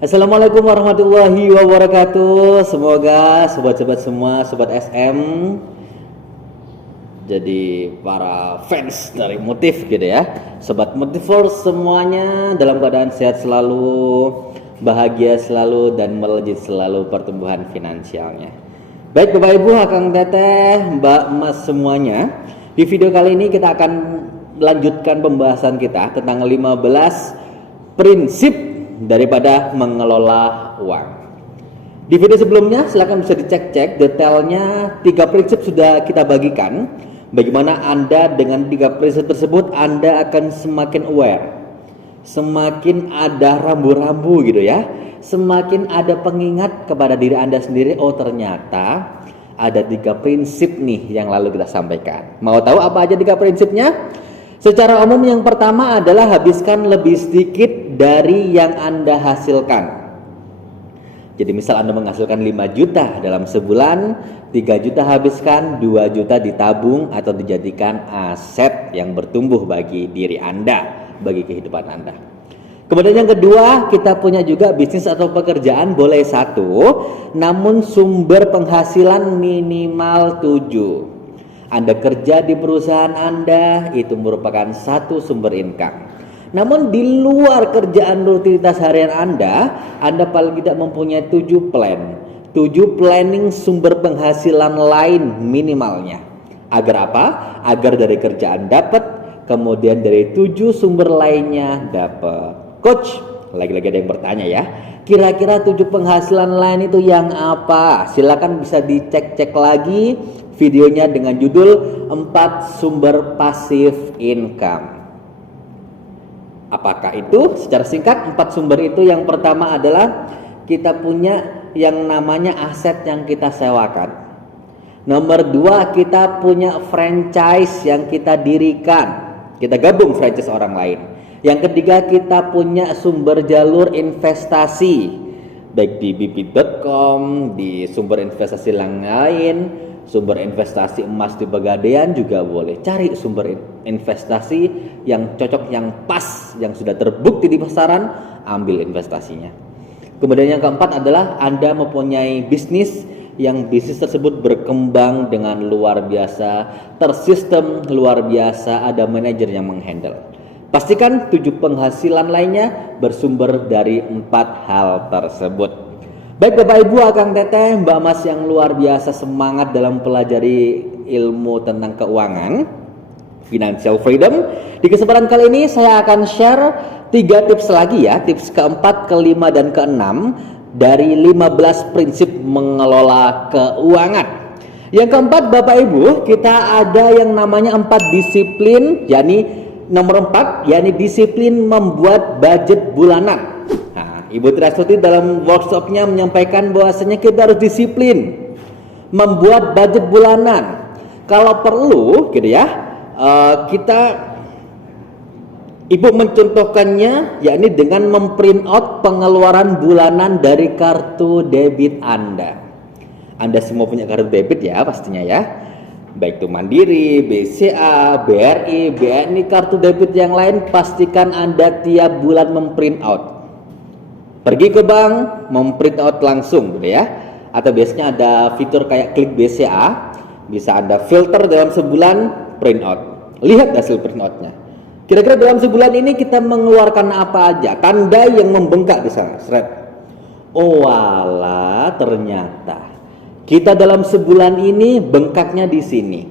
Assalamualaikum warahmatullahi wabarakatuh. Semoga sobat-sobat semua, sobat SM, jadi para fans dari Motif gitu ya. Sobat Motivers semuanya dalam keadaan sehat selalu, bahagia selalu, dan melejit selalu pertumbuhan finansialnya. Baik Bapak Ibu, Akang Teteh, Mbak Mas semuanya, di video kali ini kita akan melanjutkan pembahasan kita tentang 15 prinsip daripada mengelola uang. Di video sebelumnya silahkan bisa dicek-cek detailnya. 3 prinsip sudah kita bagikan. Bagaimana Anda dengan 3 prinsip tersebut Anda akan semakin aware, semakin ada rambu-rambu gitu ya, semakin ada pengingat kepada diri Anda sendiri. Oh ternyata ada 3 prinsip nih yang lalu kita sampaikan. Mau tahu apa aja 3 prinsipnya? Secara umum yang pertama adalah habiskan lebih sedikit dari yang Anda hasilkan. Jadi misal Anda menghasilkan 5 juta dalam sebulan, 3 juta habiskan, 2 juta ditabung atau dijadikan aset yang bertumbuh bagi diri Anda, bagi kehidupan Anda. Kemudian yang kedua, kita punya juga bisnis atau pekerjaan boleh 1, namun sumber penghasilan minimal 7. Anda kerja di perusahaan Anda, itu merupakan 1 sumber income. Namun di luar kerjaan rutinitas harian Anda paling tidak mempunyai 7 plan, 7 planning sumber penghasilan lain minimalnya. Agar apa? Agar dari kerjaan dapat, kemudian dari 7 sumber lainnya dapat. Coach, lagi-lagi ada yang bertanya ya, kira-kira 7 penghasilan lain itu yang apa? Silakan bisa dicek-cek lagi videonya dengan judul 4 sumber pasif income. Apakah itu? Secara singkat 4 sumber itu, yang pertama adalah kita punya yang namanya aset yang kita sewakan. Nomor 2, kita punya franchise yang kita dirikan, kita gabung franchise orang lain. Yang ketiga, kita punya sumber jalur investasi, baik di bibit.com, di sumber investasi lain, sumber investasi emas di Pegadaian juga boleh. Cari sumber investasi yang cocok, yang pas, yang sudah terbukti di pasaran, ambil investasinya. Kemudian yang keempat adalah Anda mempunyai bisnis yang bisnis tersebut berkembang dengan luar biasa, tersistem luar biasa, ada manajer yang menghandle. Pastikan 7 penghasilan lainnya bersumber dari 4 hal tersebut. Baik Bapak Ibu, Akang Teteh, Mbak Mas yang luar biasa semangat dalam pelajari ilmu tentang keuangan, financial freedom. Di kesempatan kali ini saya akan share 3 tips lagi ya, tips keempat, kelima, dan keenam dari 15 prinsip mengelola keuangan. Yang keempat Bapak Ibu, kita ada yang namanya 4 disiplin, yakni nomor 4, yakni disiplin membuat budget bulanan. Nah, Ibu Triastuti dalam workshopnya menyampaikan bahwasanya kita harus disiplin membuat budget bulanan. Kalau perlu gitu ya, Ibu mencontohkannya yakni dengan memprint out pengeluaran bulanan dari kartu debit Anda. Anda semua punya kartu debit ya pastinya ya, baik itu Mandiri, BCA, BRI, BNI, kartu debit yang lain. Pastikan Anda tiap bulan memprint out. Pergi ke bank, memprint out langsung gitu ya. Atau biasanya ada fitur kayak klik BCA, bisa Anda filter dalam sebulan, print out. Lihat hasil print outnya. Kira-kira dalam sebulan ini kita mengeluarkan apa aja? Tanda yang membengkak di sana, seret. Oh wala, ternyata kita dalam sebulan ini bengkaknya di sini,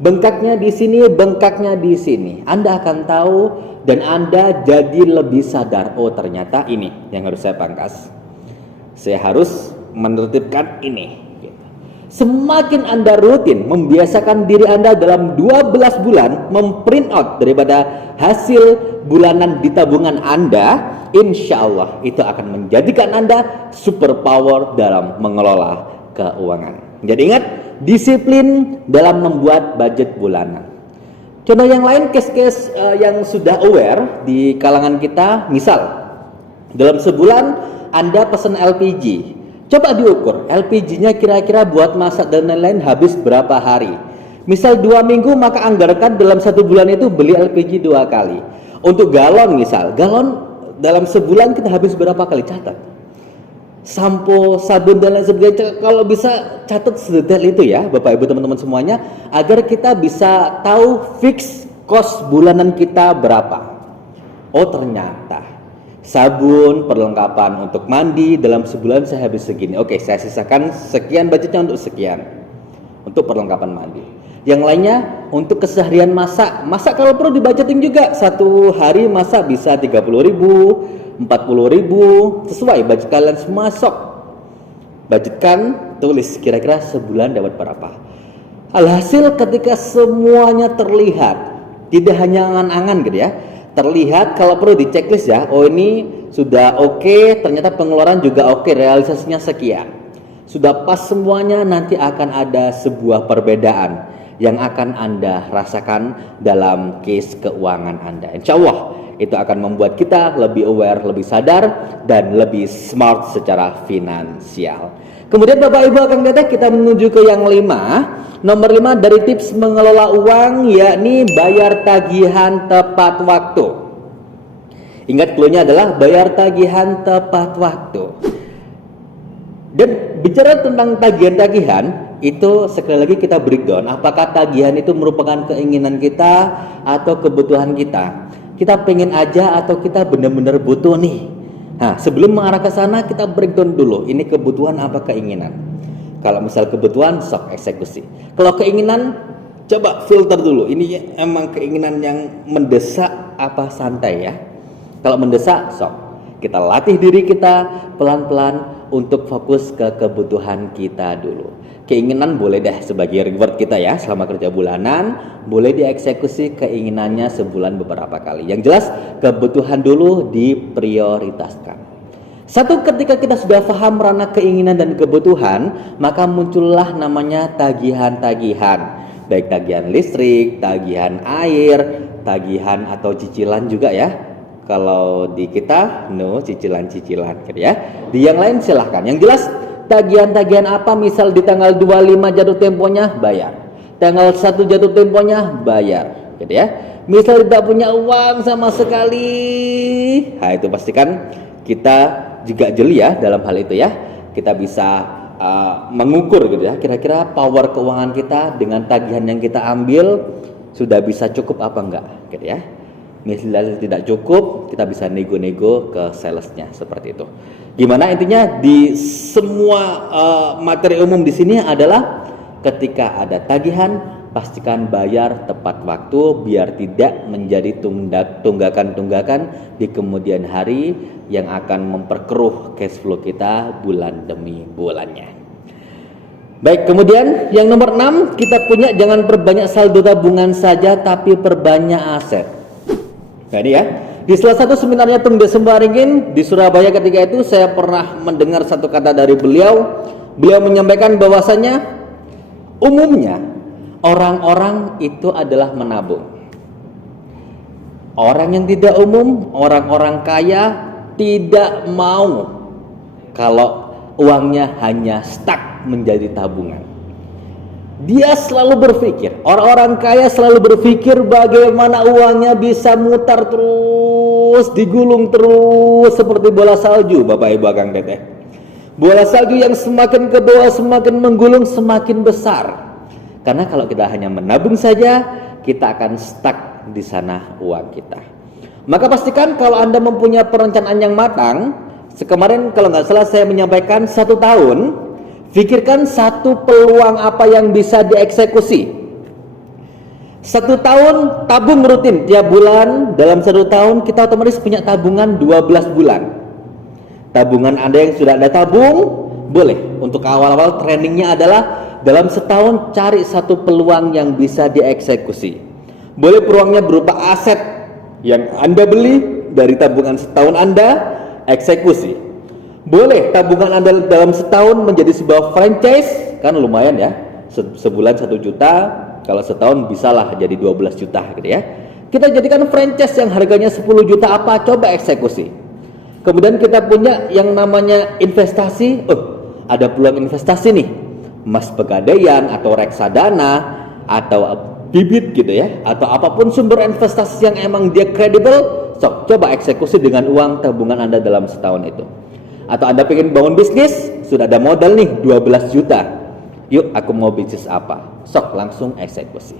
bengkaknya di sini, bengkaknya di sini. Anda akan tahu dan Anda jadi lebih sadar. Oh ternyata ini yang harus saya pangkas. Saya harus menertibkan ini. Semakin Anda rutin membiasakan diri Anda dalam 12 bulan memprint out daripada hasil bulanan di tabungan Anda, insya Allah itu akan menjadikan Anda super power dalam mengelola keuangan. Jadi ingat, disiplin dalam membuat budget bulanan. Contoh yang lain, case-case yang sudah aware di kalangan kita, misal dalam sebulan Anda pesan LPG. Coba diukur LPG-nya kira-kira buat masak dan lain-lain habis berapa hari. Misal 2 minggu, maka anggarkan dalam 1 bulan itu beli LPG 2 kali. Untuk galon misal, galon dalam sebulan kita habis berapa kali, catat. Sampo, sabun dan lain sebagainya, kalau bisa catat sedetail itu ya Bapak Ibu teman-teman semuanya, agar kita bisa tahu fix cost bulanan kita berapa. Oh ternyata sabun, perlengkapan untuk mandi dalam sebulan saya habis segini. Oke, saya sisakan sekian budgetnya untuk sekian, untuk perlengkapan mandi. Yang lainnya untuk keseharian masak. Masak kalau perlu dibajetin juga. 1 hari masak bisa 30.000, 40.000, sesuai budget kalian semua. Sok budgetkan, tulis kira-kira sebulan dapat berapa. Alhasil ketika semuanya terlihat, tidak hanya angan-angan gitu ya, terlihat, kalau perlu di checklist ya. Oh ini sudah oke, ternyata pengeluaran juga oke, realisasinya sekian, sudah pas semuanya. Nanti akan ada sebuah perbedaan yang akan Anda rasakan dalam case keuangan Anda. Insya Allah itu akan membuat kita lebih aware, lebih sadar, dan lebih smart secara finansial. Kemudian Bapak Ibu akan lihat, kita menuju ke yang 5. Nomor 5 dari tips mengelola uang, yakni bayar tagihan tepat waktu. Ingat, clue-nya adalah bayar tagihan tepat waktu. Dan bicara tentang tagihan-tagihan, itu sekali lagi kita breakdown, apakah tagihan itu merupakan keinginan kita atau kebutuhan kita. Kita pengen aja atau kita benar-benar butuh nih. Nah, sebelum mengarah ke sana kita breakdown dulu, ini kebutuhan apa keinginan. Kalau misal kebutuhan, sok eksekusi. Kalau keinginan, coba filter dulu, ini emang keinginan yang mendesak apa santai ya. Kalau mendesak, sok kita latih diri kita pelan-pelan untuk fokus ke kebutuhan kita dulu. Keinginan boleh deh sebagai reward kita ya, selama kerja bulanan boleh dieksekusi keinginannya sebulan beberapa kali. Yang jelas kebutuhan dulu diprioritaskan. Satu, ketika kita sudah paham ranah keinginan dan kebutuhan, maka muncullah namanya tagihan-tagihan, baik tagihan listrik, tagihan air, tagihan atau cicilan juga ya. Kalau di kita cicilan-cicilan gitu ya. Di yang lain silahkan. Yang jelas tagihan-tagihan apa, misal di tanggal 25 jatuh temponya bayar, tanggal 1 jatuh temponya bayar gitu ya. Misal tidak punya uang sama sekali, nah itu pastikan kita juga jeli ya dalam hal itu ya. Kita bisa mengukur gitu ya, kira-kira power keuangan kita dengan tagihan yang kita ambil sudah bisa cukup apa enggak gitu ya. Misalnya tidak cukup, kita bisa nego-nego ke salesnya seperti itu. Gimana intinya di semua materi umum di sini adalah ketika ada tagihan, pastikan bayar tepat waktu biar tidak menjadi tunggakan-tunggakan di kemudian hari yang akan memperkeruh cash flow kita bulan demi bulannya. Baik, kemudian yang nomor 6 kita punya, jangan perbanyak saldo tabungan saja tapi perbanyak aset. Nah ini ya, di salah satu seminarnya Tung Desembaringin di Surabaya ketika itu saya pernah mendengar satu kata dari beliau. Beliau menyampaikan bahwasanya umumnya orang-orang itu adalah menabung. Orang yang tidak umum, orang-orang kaya tidak mau kalau uangnya hanya stuck menjadi tabungan. Dia selalu berpikir, orang-orang kaya selalu berpikir bagaimana uangnya bisa mutar terus, digulung terus seperti bola salju, Bapak Ibu Akang Teteh. Bola salju yang semakin ke bawah, semakin menggulung, semakin besar. Karena kalau kita hanya menabung saja, kita akan stuck di sana uang kita. Maka pastikan kalau Anda mempunyai perencanaan yang matang. Kemarin kalau nggak salah saya menyampaikan 1 tahun. Pikirkan satu peluang apa yang bisa dieksekusi. 1 tahun tabung rutin tiap bulan. Dalam 1 tahun kita otomatis punya tabungan 12 bulan. Tabungan Anda yang sudah Anda tabung, boleh. Untuk awal-awal trainingnya adalah dalam setahun cari satu peluang yang bisa dieksekusi. Boleh peluangnya berupa aset yang Anda beli dari tabungan setahun Anda, eksekusi. Boleh tabungan Anda dalam setahun menjadi sebuah franchise, kan lumayan ya, sebulan 1 juta, kalau setahun bisalah jadi 12 juta gitu ya. Kita jadikan franchise yang harganya 10 juta apa, coba eksekusi. Kemudian kita punya yang namanya investasi, ada peluang investasi nih, emas pegadaian atau reksadana, atau bibit gitu ya, atau apapun sumber investasi yang emang dia kredibel, sok coba eksekusi dengan uang tabungan Anda dalam setahun itu. Atau Anda pengen bangun bisnis, sudah ada modal nih 12 juta. Yuk aku mau bisnis apa? Sok langsung eksekusi.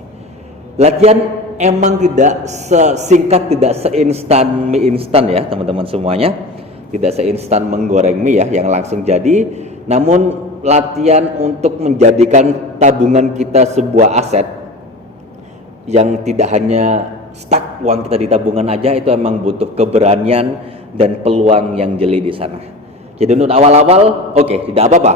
Latihan emang tidak sesingkat, tidak seinstan mie instan ya teman-teman semuanya. Tidak seinstan menggoreng mie ya yang langsung jadi. Namun latihan untuk menjadikan tabungan kita sebuah aset yang tidak hanya stuck uang kita di tabungan aja, itu emang butuh keberanian dan peluang yang jeli di sana. Jadi untuk awal-awal, oke, tidak apa-apa.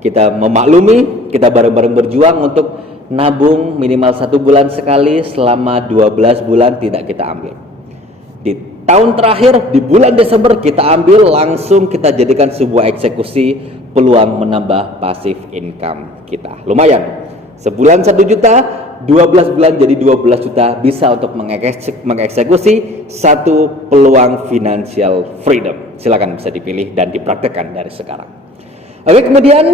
Kita memaklumi, kita bareng-bareng berjuang untuk nabung minimal 1 bulan sekali selama 12 bulan tidak kita ambil. Di tahun terakhir, di bulan Desember kita ambil, langsung kita jadikan sebuah eksekusi peluang menambah pasif income kita. Lumayan, sebulan 1 juta, 12 bulan jadi 12 juta, bisa untuk mengeksekusi satu peluang financial freedom. Silakan bisa dipilih dan dipraktekkan dari sekarang. Oke, kemudian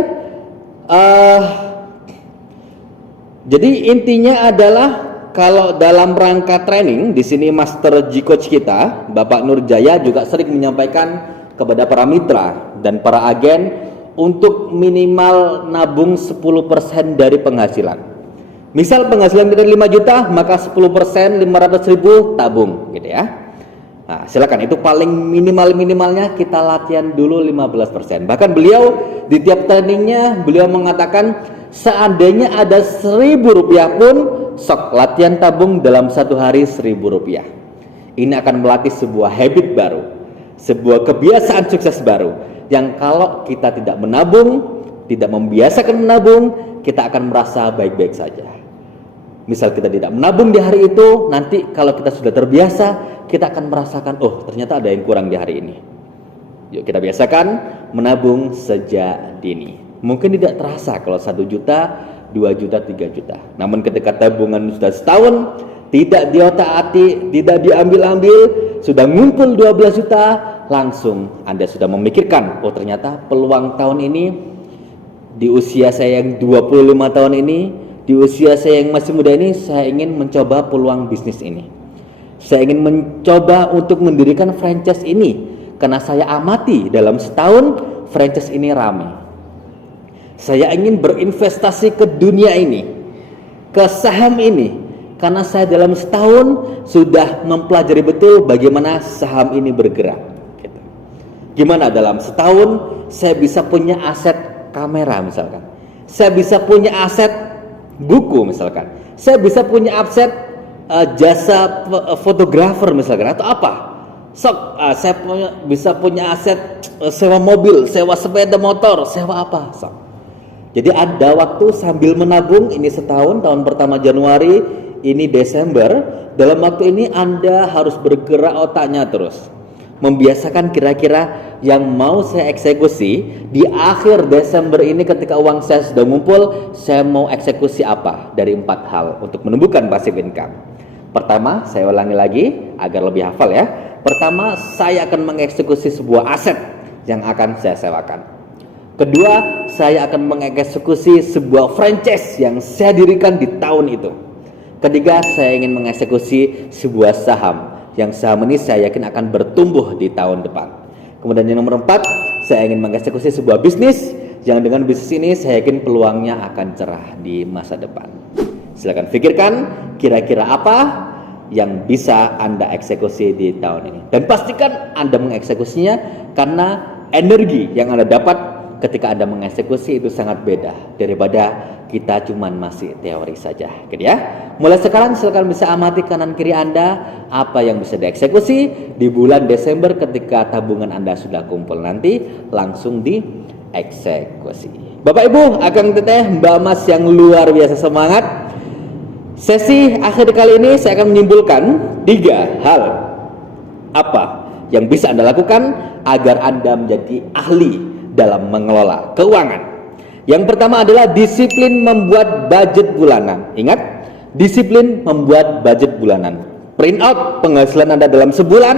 jadi intinya adalah kalau dalam rangka training di sini Master G Coach kita, Bapak Nurjaya juga sering menyampaikan kepada para mitra dan para agen untuk minimal nabung 10% dari penghasilan. Misal penghasilan kita 5 juta, maka 10% 500.000 tabung gitu ya. Nah, silakan, itu paling minimalnya kita latihan dulu 15%. Bahkan beliau di tiap trainingnya beliau mengatakan seandainya ada 1.000 rupiah pun sok latihan tabung dalam 1 hari 1.000 rupiah. Ini akan melatih sebuah habit baru, sebuah kebiasaan sukses baru yang kalau kita tidak menabung, tidak membiasakan menabung, kita akan merasa baik-baik saja. Misal kita tidak menabung di hari itu, nanti kalau kita sudah terbiasa, kita akan merasakan, oh ternyata ada yang kurang di hari ini. Yuk kita biasakan menabung sejak dini. Mungkin tidak terasa kalau 1 juta, 2 juta, 3 juta. Namun ketika tabungan sudah setahun, tidak diotak-atik, tidak diambil-ambil, sudah ngumpul 12 juta, langsung Anda sudah memikirkan, oh ternyata peluang tahun ini, di usia saya yang 25 tahun ini, di usia saya yang masih muda ini, saya ingin mencoba peluang bisnis ini. Saya ingin mencoba untuk mendirikan franchise ini, karena saya amati dalam setahun franchise ini ramai. Saya ingin berinvestasi ke dunia ini, ke saham ini, karena saya dalam setahun sudah mempelajari betul bagaimana saham ini bergerak. Gimana dalam setahun saya bisa punya aset kamera misalkan, saya bisa punya aset buku misalkan, saya bisa punya aset jasa fotografer misalkan, atau apa. Saya bisa punya aset sewa mobil, sewa sepeda motor, sewa apa. Jadi ada waktu sambil menabung, ini setahun, tahun pertama Januari, ini Desember. Dalam waktu ini Anda harus bergerak otaknya terus, membiasakan kira-kira yang mau saya eksekusi di akhir Desember ini. Ketika uang saya sudah ngumpul, saya mau eksekusi apa dari 4 hal untuk menumbuhkan passive income. Pertama, saya ulangi lagi agar lebih hafal ya. Pertama, saya akan mengeksekusi sebuah aset yang akan saya sewakan. Kedua, saya akan mengeksekusi sebuah franchise yang saya dirikan di tahun itu. Ketiga, saya ingin mengeksekusi sebuah saham yang saham ini saya yakin akan bertumbuh di tahun depan. Kemudian yang nomor 4, saya ingin mengeksekusi sebuah bisnis yang dengan bisnis ini saya yakin peluangnya akan cerah di masa depan. Silakan pikirkan kira-kira apa yang bisa Anda eksekusi di tahun ini. Dan pastikan Anda mengeksekusinya, karena energi yang Anda dapat ketika Anda mengeksekusi itu sangat beda daripada kita cuman masih teori saja, gitu ya. Mulai sekarang silakan bisa amati kanan kiri Anda apa yang bisa dieksekusi di bulan Desember ketika tabungan Anda sudah kumpul, nanti langsung dieksekusi. Bapak Ibu, Akang Teteh, Mbak Mas yang luar biasa semangat. Sesi akhir kali ini saya akan menyimpulkan 3 hal apa yang bisa Anda lakukan agar Anda menjadi ahli dalam mengelola keuangan. Yang pertama adalah disiplin membuat budget bulanan. Ingat, disiplin membuat budget bulanan. Print out penghasilan Anda dalam sebulan,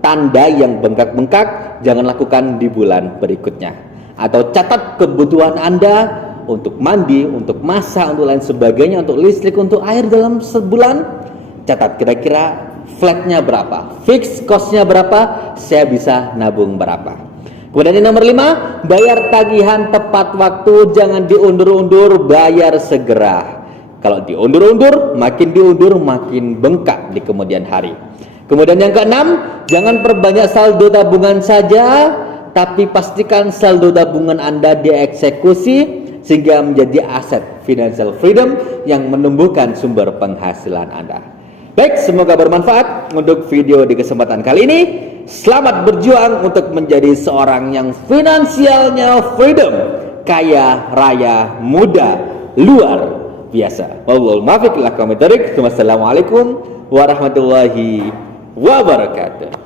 tanda yang bengkak-bengkak jangan lakukan di bulan berikutnya. Atau catat kebutuhan Anda untuk mandi, untuk masak, untuk lain sebagainya, untuk listrik, untuk air dalam sebulan, catat kira-kira flatnya berapa, fixed costnya berapa, saya bisa nabung berapa. Kemudian yang nomor 5, bayar tagihan tepat waktu, jangan diundur-undur, bayar segera. Kalau diundur-undur, makin diundur makin bengkak di kemudian hari. Kemudian yang keenam, jangan perbanyak saldo tabungan saja, tapi pastikan saldo tabungan Anda dieksekusi sehingga menjadi aset financial freedom yang menumbuhkan sumber penghasilan Anda. Baik, semoga bermanfaat untuk video di kesempatan kali ini. Selamat berjuang untuk menjadi seorang yang finansialnya freedom, kaya raya muda luar biasa. Wallahul muwaffiq ila aqwamit thoriq. Wassalamualaikum warahmatullahi wabarakatuh.